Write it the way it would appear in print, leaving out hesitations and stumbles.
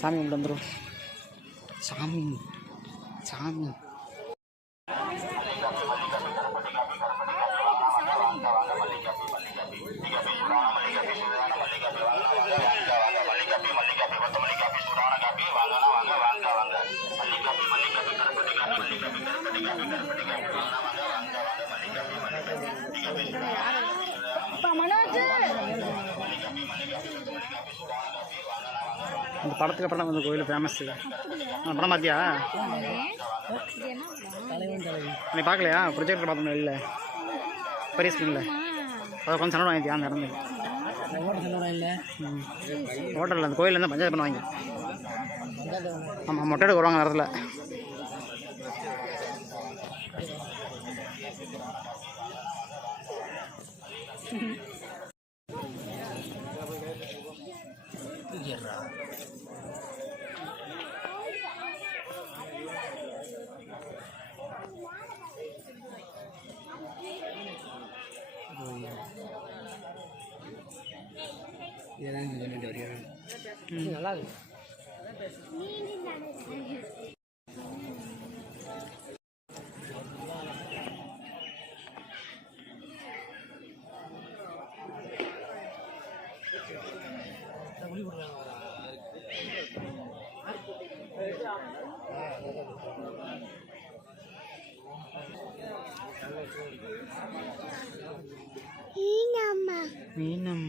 சாமி கும்பிட்டு வந்துடும். சாமி சாமி அந்த படத்துக்கு அப்புறம் அந்த கோயில் ஃபேமஸ்ஸு. அந்த படம் பார்த்தியா? நீ பார்க்கலையா? ப்ரொஜெக்டர் பார்த்தோம் இல்லை பெரிய ஸ்க்ரீனில். அதை கொஞ்சம் செலவு வாங்கிட்டியா? அந்த இறந்து ஹோட்டலில் அந்த கோயிலேருந்து பஞ்சாயத்து பண்ண வாங்கி. ஆமாம், மொட்டை எடுக்க வருவாங்க நேரத்தில். நல்லா இருக்கு. மீனம்